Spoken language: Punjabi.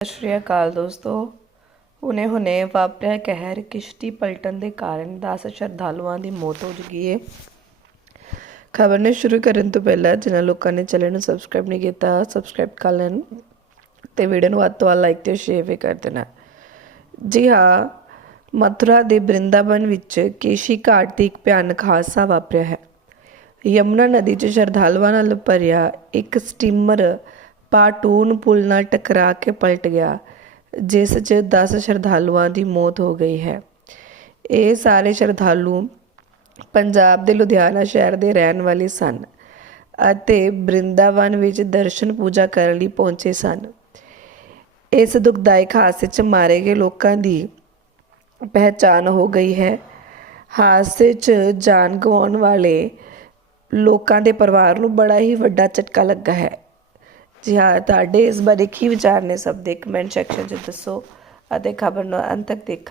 ਸਤਿ ਸ਼੍ਰੀ ਅਕਾਲ ਦੋਸਤੋ। ਹੁਣੇ ਵਾਪਰਿਆ ਕਹਿਰ ਕਿਸ਼ਤੀ ਪਲਟਣ ਦੇ ਕਾਰਨ 10 ਸ਼ਰਧਾਲੂਆਂ ਦੀ ਮੌਤ ਹੋ ਚੁੱਕੀ ਹੈ। ਖਬਰ ਨੂੰ ਸ਼ੁਰੂ ਕਰਨ ਤੋਂ ਪਹਿਲਾਂ ਜਿਨ੍ਹਾਂ ਲੋਕਾਂ ਨੇ ਚੈਨਲ ਨੂੰ ਸਬਸਕ੍ਰਾਈਬ ਨਹੀਂ ਕੀਤਾ, ਸਬਸਕ੍ਰਾਈਬ ਕਰ ਲੈਣ ਤੇ ਵੀਡੀਓ ਨੂੰ ਵੱਧ ਤੋਂ ਵੱਧ ਲਾਈਕ ਤੇ ਸ਼ੇਅਰ ਵੀ ਕਰ ਦੇਣਾ। ਜੀ ਹਾਂ, ਮਥੁਰਾ ਦੇ ਬ੍ਰਿੰਦਾਵਨ ਵਿੱਚ ਕੇਸ਼ੀ ਘਾਟ 'ਤੇ ਇੱਕ ਭਿਆਨਕ ਹਾਦਸਾ ਵਾਪਰਿਆ ਹੈ। ਯਮੁਨਾ ਨਦੀ 'ਚ ਸ਼ਰਧਾਲੂਆਂ ਨਾਲ ਭਰਿਆ ਇੱਕ ਸਟੀਮਰ ਪਾਟੂਨ ਪੁਲ ਨਾਲ ਟਕਰਾ ਕੇ ਪਲਟ ਗਿਆ, ਜਿਸ 'ਚ 10 ਸ਼ਰਧਾਲੂਆਂ ਦੀ ਮੌਤ ਹੋ ਗਈ ਹੈ। ਇਹ ਸਾਰੇ ਸ਼ਰਧਾਲੂ ਪੰਜਾਬ ਦੇ ਲੁਧਿਆਣਾ ਸ਼ਹਿਰ ਦੇ ਰਹਿਣ ਵਾਲੇ ਸਨ ਅਤੇ ਬ੍ਰਿੰਦਾਵਨ ਵਿੱਚ ਦਰਸ਼ਨ ਪੂਜਾ ਕਰਨ ਲਈ ਪਹੁੰਚੇ ਸਨ। ਇਸ ਦੁਖਦਾਇਕ ਹਾਦਸੇ 'ਚ ਮਾਰੇ ਗਏ ਲੋਕਾਂ ਦੀ ਪਹਿਚਾਣ ਹੋ ਗਈ ਹੈ। ਹਾਦਸੇ 'ਚ ਜਾਨ ਗਵਾਉਣ ਵਾਲੇ ਲੋਕਾਂ ਦੇ ਪਰਿਵਾਰ ਨੂੰ ਬੜਾ ਹੀ ਵੱਡਾ ਝਟਕਾ ਲੱਗਾ ਹੈ। ਜੀ ਹਾਂ, ਤੁਹਾਡੇ ਇਸ ਬਾਰੇ ਕੀ ਵਿਚਾਰ ਨੇ? ਸਭ ਦੇ ਕਮੈਂਟ ਸੈਕਸ਼ਨ 'ਚ ਦੱਸੋ ਅਤੇ ਖਬਰ ਨੂੰ ਅੰਤ ਤੱਕ ਦੇਖੋ।